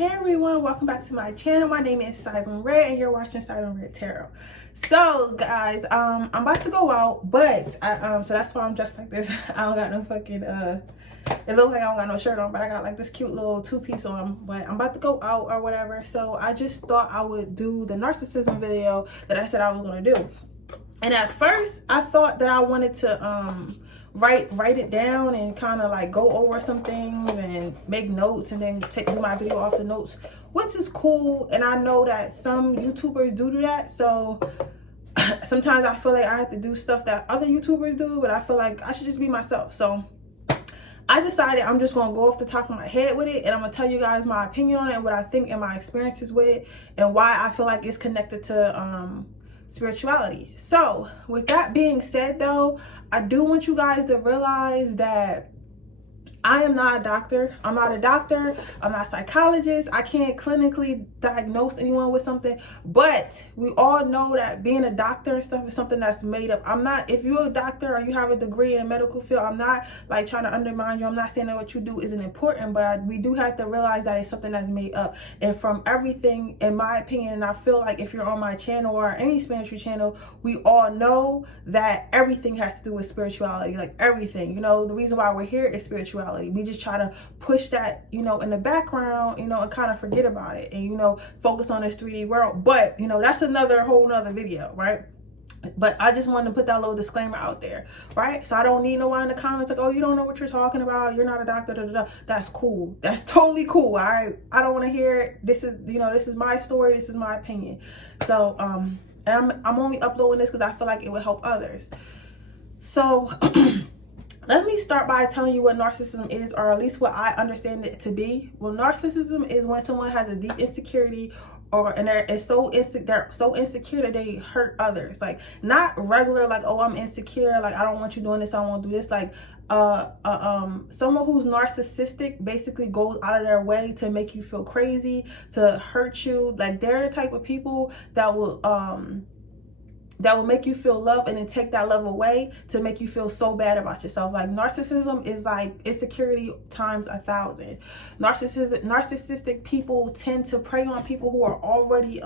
Hey everyone, welcome back to my channel. My name is Siren Redd and you're watching Siren Redd Tarot. So guys, I'm about to go out, but so that's why I'm dressed like this. I don't got no fucking it looks like I don't got no shirt on, but I got like this cute little two-piece on. But I'm about to go out or whatever, so I just thought I would do the narcissism video that I said I was gonna do. And at first I thought that I wanted to write it down and kind of like go over some things and make notes and then do my video off the notes, which is cool. And I know that some YouTubers do that, so sometimes I feel like I have to do stuff that other YouTubers do, but I feel like I should just be myself. So I decided I'm just gonna go off the top of my head with it, and I'm gonna tell you guys my opinion on it and what I think and my experiences with it and why I feel like it's connected to spirituality. So with that being said though, I do want you guys to realize that I am not a doctor. I'm not a doctor. I'm not a psychologist. I can't clinically diagnose anyone with something, but we all know that being a doctor and stuff is something that's made up. I'm not, if you're a doctor or you have a degree in a medical field, I'm not like trying to undermine you. I'm not saying that what you do isn't important, but we do have to realize that it's something that's made up. And from everything, in my opinion, and I feel like if you're on my channel or any spiritual channel, we all know that everything has to do with spirituality, like everything. You know, the reason why we're here is spirituality. We just try to push that, you know, in the background, you know, and kind of forget about it and, you know, focus on this 3D world. But, you know, that's whole nother video, right? But I just wanted to put that little disclaimer out there, right? So I don't need no one in the comments like, oh, you don't know what you're talking about, you're not a doctor, da, da, da. That's cool. That's totally cool. I don't want to hear it. This is, you know, this is my story. This is my opinion. So and I'm only uploading this because I feel like it would help others. So let me start by telling you what narcissism is, or at least what I understand it to be. Well, narcissism is when someone has a deep insecurity, and they're so insecure that they hurt others. Like, not regular, like, oh, I'm insecure, like, I don't want you doing this, I don't want to do this. Like, someone who's narcissistic basically goes out of their way to make you feel crazy, to hurt you. Like, they're the type of people that will make you feel love and then take that love away to make you feel so bad about yourself. Like, narcissism is like insecurity times 1,000. Narcissistic people tend to prey on people who are already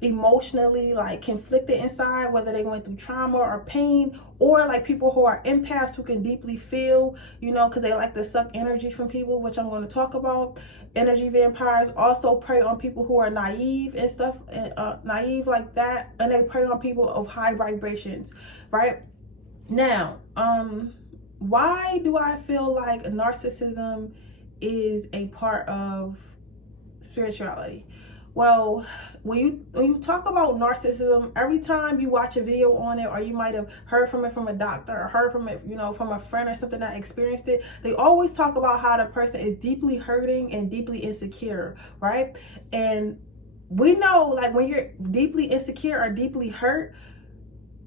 emotionally like conflicted inside, whether they went through trauma or pain, or like people who are empaths who can deeply feel, you know, because they like to suck energy from people, which I'm going to talk about. Energy vampires also prey on people who are naive and stuff, naive like that, and they prey on people of high vibrations, right? Now, why do I feel like narcissism is a part of spirituality? Well, when you talk about narcissism, every time you watch a video on it, or you might have heard from it from a doctor or heard from it, you know, from a friend or something that experienced it, they always talk about how the person is deeply hurting and deeply insecure, right? And we know, like, when you're deeply insecure or deeply hurt,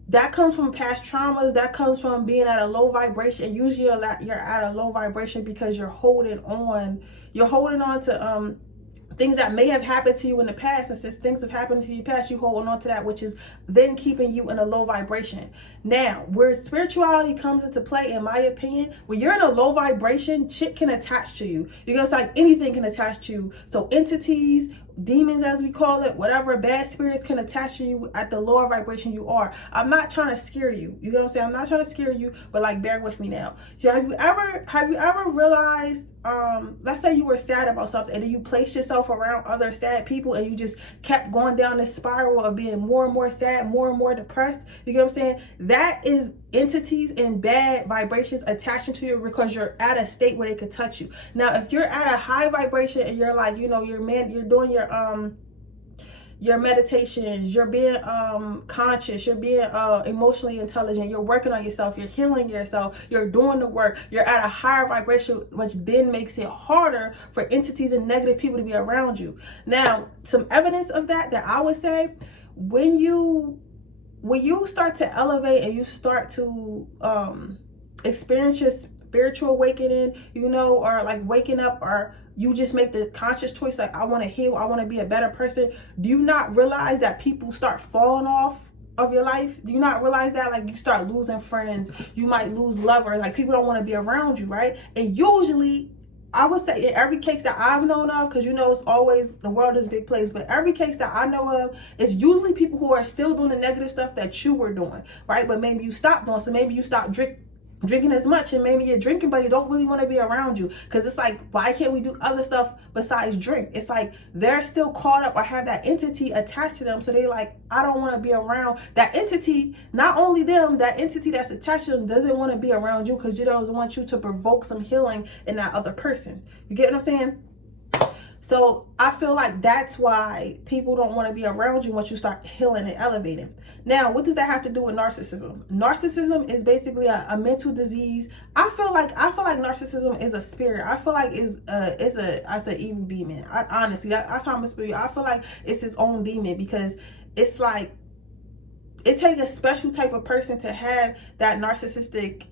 that comes from past traumas, that comes from being at a low vibration. Usually you're at a low vibration because you're holding on to things that may have happened to you in the past, and since things have happened to you in the past, you hold on to that, which is then keeping you in a low vibration. Now, where spirituality comes into play, in my opinion, when you're in a low vibration, shit can attach to you. You're gonna say like anything can attach to you. So entities, demons as we call it, whatever, bad spirits can attach to you at the lower vibration you are. I'm not trying to scare you. You know what I'm saying? I'm not trying to scare you, but like, bear with me now. Have you ever realized, let's say you were sad about something and then you placed yourself around other sad people and you just kept going down this spiral of being more and more sad, more and more depressed? You get what I'm saying? That is entities and bad vibrations attaching to you because you're at a state where they could touch you. Now, if you're at a high vibration and you're like, you know, you're doing your meditations, you're being conscious, you're being emotionally intelligent, you're working on yourself, you're healing yourself, you're doing the work, you're at a higher vibration, which then makes it harder for entities and negative people to be around you. Now, some evidence of that I would say, when you start to elevate and you start to experience your spiritual awakening, you know, or like waking up, or you just make the conscious choice, like, I want to heal, I want to be a better person, do you not realize that people start falling off of your life? Do you not realize that? Like, you start losing friends, you might lose lovers, like people don't want to be around you, right? And usually I would say in every case that I've known of, because you know it's always, the world is a big place, but every case that I know of, it's usually people who are still doing the negative stuff that you were doing, right? But maybe you stopped doing, so maybe you stopped drinking as much, and maybe you're drinking but you don't really want to be around you, because it's like, why can't we do other stuff besides drink? It's like they're still caught up or have that entity attached to them, so they like, I don't want to be around that entity. Not only them, that entity that's attached to them doesn't want to be around you, because you don't want you to provoke some healing in that other person. You get what I'm saying? So I feel like that's why people don't want to be around you once you start healing and elevating. Now, what does that have to do with narcissism? Narcissism is basically a mental disease. I feel like narcissism is a spirit. I feel like it's an evil demon. Honestly, that's how I'm gonna speak. I feel like it's its own demon, because it's like it takes a special type of person to have that narcissistic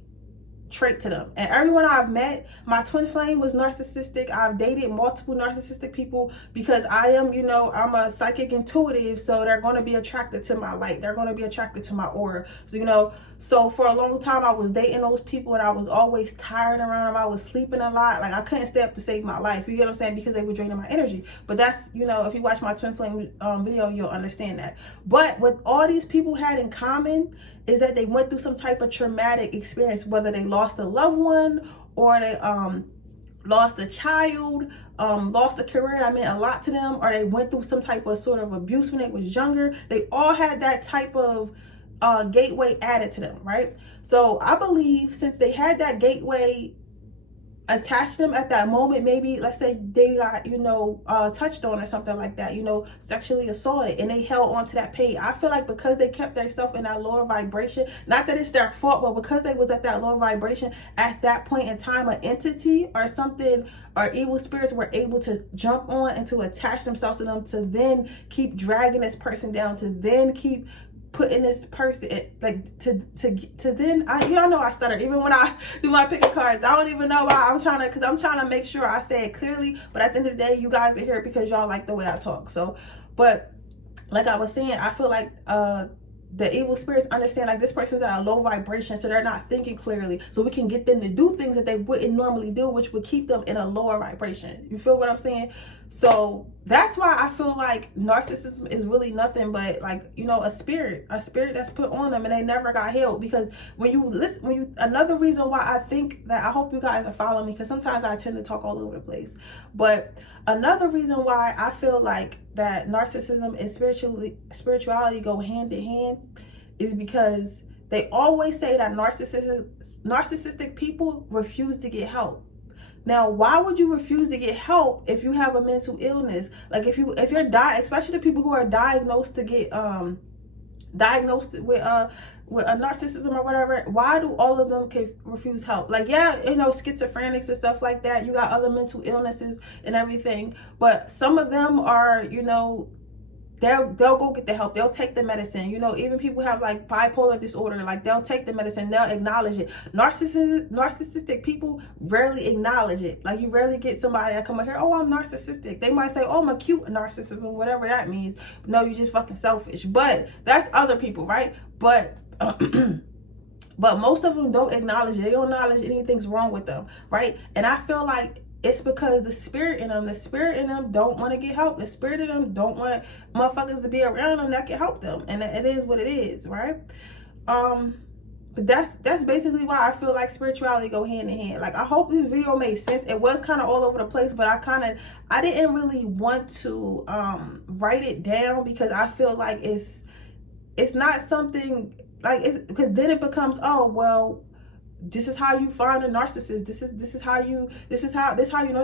trait to them. And everyone I've met, my twin flame was narcissistic. I've dated multiple narcissistic people, because I am, you know, I'm a psychic intuitive, so they're going to be attracted to my light. They're going to be attracted to my aura. So, you know, so for a long time I was dating those people, and I was always tired around them. I was sleeping a lot. Like, I couldn't stay up to save my life. You get what I'm saying? Because they were draining my energy. But that's, you know, if you watch my twin flame video, you'll understand that. But what all these people had in common is that they went through some type of traumatic experience, whether they lost a loved one, or they lost a child, lost a career that meant a lot to them, or they went through some type of sort of abuse when they was younger. They all had that type of gateway added to them, right? So I believe since they had that gateway attached to them at that moment, maybe let's say they got, you know, touched on or something like that, you know, sexually assaulted, and they held on to that pain. I feel like because they kept themselves in that lower vibration, not that it's their fault, but because they was at that lower vibration at that point in time, an entity or something or evil spirits were able to jump on and to attach themselves to them, to then keep dragging this person down, to then keep putting this person like to then y'all know I stutter even when I do my picking cards. I don't even know why. I'm trying to make sure I say it clearly, but at the end of the day, you guys are here because y'all like the way I talk. So, but like I was saying, I feel like the evil spirits understand like this person's at a low vibration, so they're not thinking clearly, so we can get them to do things that they wouldn't normally do, which would keep them in a lower vibration. You feel what I'm saying? So that's why I feel like narcissism is really nothing but, like, you know, a spirit that's put on them, and they never got healed. Because when you listen, another reason why I think that, I hope you guys are following me, because sometimes I tend to talk all over the place, but another reason why I feel like that narcissism and spirituality go hand in hand is because they always say that narcissistic people refuse to get help. Now, why would you refuse to get help if you have a mental illness? Like, if you're especially the people who are diagnosed with a narcissism or whatever, why do all of them refuse help? Like, yeah, you know, schizophrenics and stuff like that, you got other mental illnesses and everything, but some of them are, you know, they'll go get the help, they'll take the medicine. You know, even people have like bipolar disorder, like they'll take the medicine, they'll acknowledge it. Narcissistic people rarely acknowledge it. Like, you rarely get somebody that come up here, oh, I'm narcissistic. They might say, oh, I'm acute narcissism, whatever that means. No, you're just fucking selfish. But that's other people, right? But but most of them don't acknowledge it. They don't acknowledge anything's wrong with them, right? And I feel like it's because the spirit in them don't want to get help. The spirit in them don't want motherfuckers to be around them that can help them. And it is what it is, right? But that's basically why I feel like spirituality go hand in hand. Like, I hope this video made sense. It was kind of all over the place, but I didn't really want to write it down, because I feel like it's not something like, it's because then it becomes, oh, well, this is how you find a narcissist. This is how you know this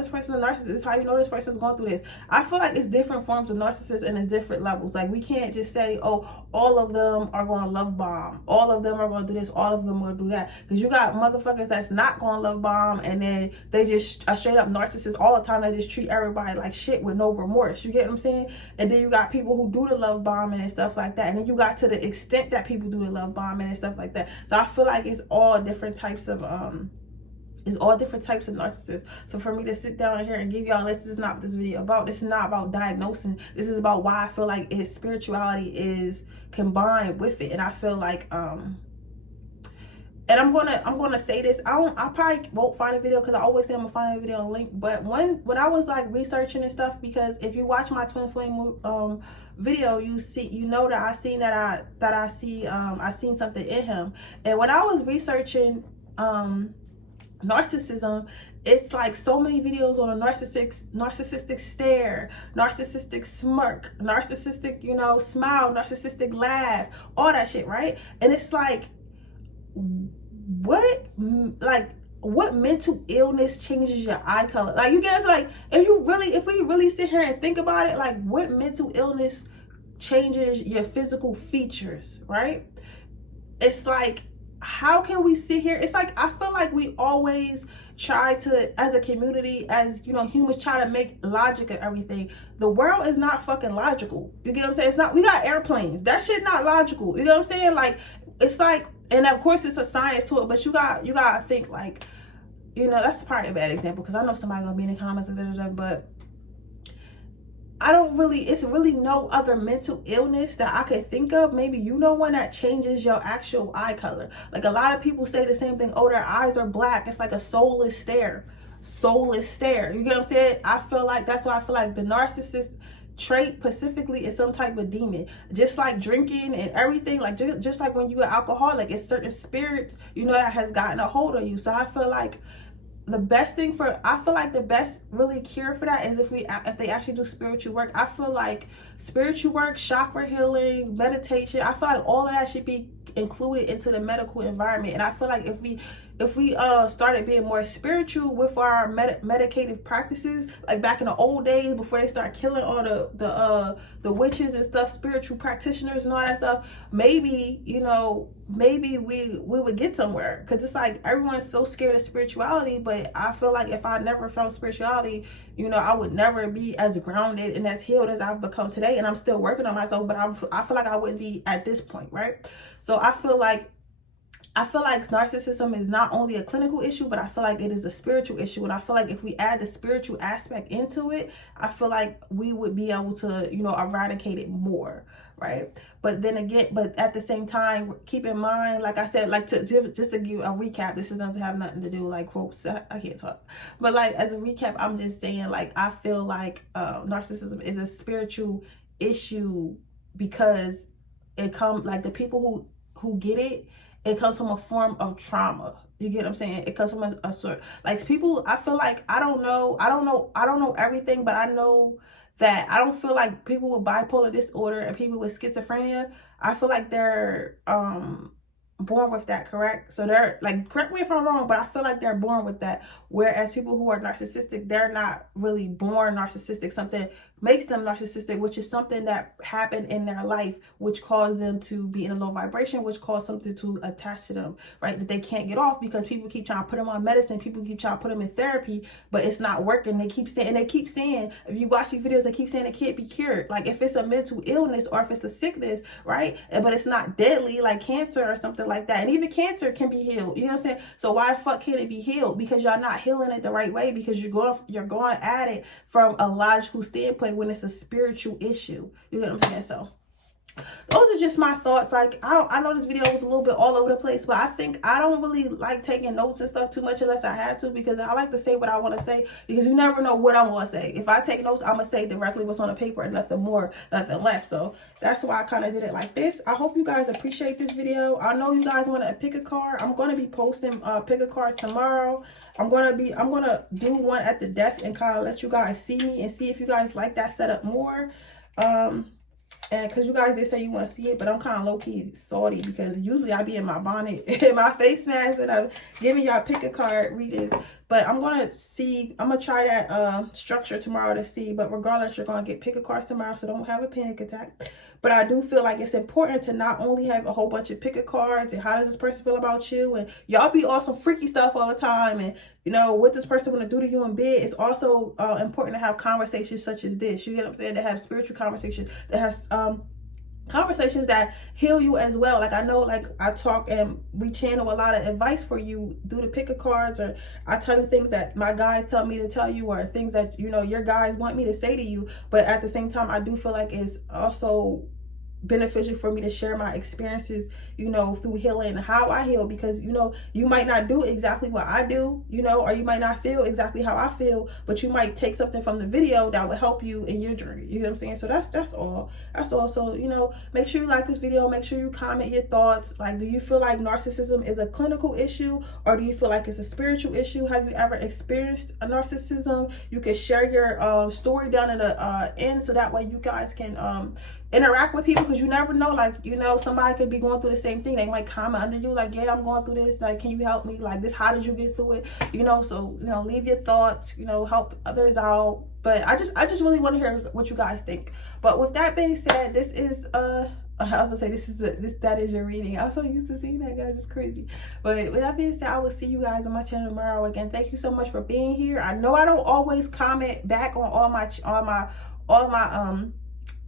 person's a narcissist. This is how you know this person's going through this. I feel like it's different forms of narcissists and it's different levels. Like, we can't just say, oh, all of them are going to love bomb, all of them are going to do this, all of them are going to do that. Because you got motherfuckers that's not going to love bomb, and then they just a straight up narcissist all the time. They just treat everybody like shit with no remorse. You get what I'm saying? And then you got people who do the love bombing and stuff like that. And then you got to the extent that people do the love bombing and stuff like that. So I feel like it's all different types of narcissists. So for me to sit down here and give y'all, this is not what this video about. This is not about diagnosing. This is about why I feel like spirituality is combined with it. And I feel like and and I'm gonna say this. I probably won't find a video, because I always say I'm gonna find a video link. But when I was like researching and stuff, because if you watch my twin flame video, you know that I seen something in him. And when I was researching narcissism, it's like so many videos on a narcissistic stare, narcissistic smirk, narcissistic, you know, smile, narcissistic laugh, all that shit, right? And it's like, what mental illness changes your eye color? Like, you guys, like, if we really sit here and think about it, like, what mental illness changes your physical features, right? It's like, how can we sit here? It's like, I feel like we always try to, as a community, as, you know, humans, try to make logic of everything. The world is not fucking logical. You get what I'm saying? It's not. We got airplanes. That shit not logical. You know what I'm saying? Like, it's like, and of course it's a science to it, but you gotta think, like, you know, that's probably a bad example, because I know somebody gonna be in the comments, but I don't really, it's really no other mental illness that I could think of. Maybe you know one that changes your actual eye color. Like, a lot of people say the same thing. Oh, their eyes are black. It's like a soulless stare. Soulless stare. You get what I'm saying? I feel like, that's why I feel like the narcissist trait specifically is some type of demon. Just like drinking and everything, like just like when you're an alcoholic, it's certain spirits, you know, that has gotten a hold of you. So I feel like the best really cure for that is if they actually do spiritual work. I feel like spiritual work, chakra healing, meditation, I feel like all of that should be included into the medical environment. And I feel like if we started being more spiritual with our medicative practices, like back in the old days before they start killing all the witches and stuff, spiritual practitioners and all that stuff, maybe, you know, maybe we would get somewhere. Because it's like, everyone's so scared of spirituality, but I feel like if I never found spirituality, you know, I would never be as grounded and as healed as I've become today. And I'm still working on myself, but I feel like I wouldn't be at this point, right? So I feel like narcissism is not only a clinical issue, but I feel like it is a spiritual issue. And I feel like if we add the spiritual aspect into it, I feel like we would be able to, you know, eradicate it more, right? But then again, but at the same time, keep in mind, like I said, like just to give you a recap, this doesn't have nothing to do, like, quotes, I can't talk. But like, as a recap, I'm just saying, like, I feel like narcissism is a spiritual issue, because it comes, like, the people who get it, it comes from a form of trauma. You get what I'm saying? It comes from a sort, like, people, I feel like, I don't know everything, but I know that I don't feel like people with bipolar disorder and people with schizophrenia, I feel like they're born with that, correct? So they're, like, correct me if I'm wrong, but I feel like they're born with that. Whereas people who are narcissistic, they're not really born narcissistic. Something makes them narcissistic, which is something that happened in their life, which caused them to be in a low vibration, which caused something to attach to them, right? That they can't get off, because people keep trying to put them on medicine, people keep trying to put them in therapy, but it's not working. They keep saying, if you watch these videos, they keep saying it can't be cured. Like, if it's a mental illness or if it's a sickness, right? But it's not deadly, like cancer or something like that. And even cancer can be healed. You know what I'm saying? So why the fuck can't it be healed? Because y'all not healing it the right way, because you're going at it from a logical standpoint when it's a spiritual issue. You know what I'm saying? So those are just my thoughts. Like, I know this video was a little bit all over the place, but I think I don't really like taking notes and stuff too much unless I have to, because I like to say what I want to say, because you never know what I'm going to say. If I take notes, I'm going to say directly what's on the paper and nothing more, nothing less. So that's why I kind of did it like this. I hope you guys appreciate this video. I know you guys want to pick a card. I'm going to be posting pick a cards tomorrow. I'm going to do one at the desk and kind of let you guys see me and see if you guys like that setup more. And because you guys did say you want to see it, but I'm kind of low-key salty, because usually I be in my bonnet and my face mask and I'm giving y'all pick a card readings. But I'm going to try that structure tomorrow to see. But regardless, you're going to get pick a cards tomorrow, so don't have a panic attack. But I do feel like it's important to not only have a whole bunch of pick a cards and how does this person feel about you, and y'all be on some freaky stuff all the time, and you know what this person want to do to you in bed. It's also important to have conversations such as this. You get what I'm saying? To have spiritual conversations, that has conversations that heal you as well. Like, I know, like, I talk and we channel a lot of advice for you through the pick a cards, or I tell you things that my guys tell me to tell you, or things that, you know, your guys want me to say to you. But at the same time, I do feel like it's also beneficial for me to share my experiences, you know, through healing, how I heal, because, you know, you might not do exactly what I do, you know, or you might not feel exactly how I feel, but you might take something from the video that would help you in your journey. You know what I'm saying? So that's all. So, you know, make sure you like this video, make sure you comment your thoughts. Like, do you feel like narcissism is a clinical issue, or do you feel like it's a spiritual issue? Have you ever experienced a narcissism? You can share your story down in the end, so that way you guys can interact with people, because you never know, like, you know, somebody could be going through the same thing. They might comment under you like, yeah, I'm going through this, like, can you help me, like this, how did you get through it, you know? So, you know, leave your thoughts, you know, help others out. But I just really want to hear what you guys think. But with that being said, this is I was gonna say that is your reading. I'm so used to seeing that, guys, it's crazy. But with that being said, I will see you guys on my channel tomorrow. Again, thank you so much for being here. I know I don't always comment back on all my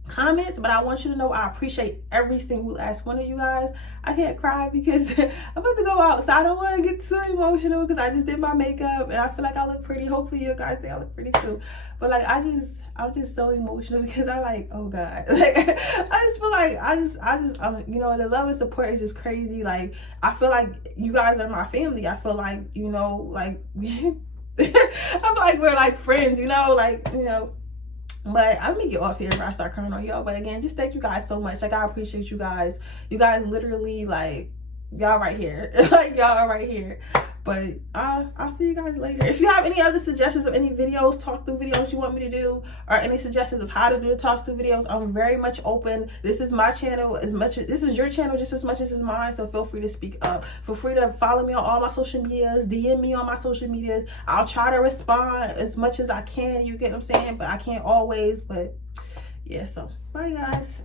comments, but I want you to know I appreciate every single last one of you guys. I can't cry because I'm about to go out, so I don't want to get too emotional, because I just did my makeup and I feel like I look pretty. Hopefully you guys think I look pretty too. But like, I'm just so emotional because I like, oh God, like I just feel like you know, the love and support is just crazy. Like, I feel like you guys are my family. I feel like, you know, like I feel like we're like friends, you know, like, you know. But I'm gonna get off here before I start crying on y'all. But again, just thank you guys so much. Like, I appreciate you guys. You guys literally, like, y'all right here. Like, y'all are right here. But I'll see you guys later. If you have any other suggestions of any videos, talk through videos you want me to do, or any suggestions of how to do the talk through videos, I'm very much open. This is my channel as much as this is your channel, just as much as it's mine. So feel free to speak up. Feel free to follow me on all my social medias, DM me on my social medias. I'll try to respond as much as I can. You get what I'm saying? But I can't always. But yeah, so bye guys.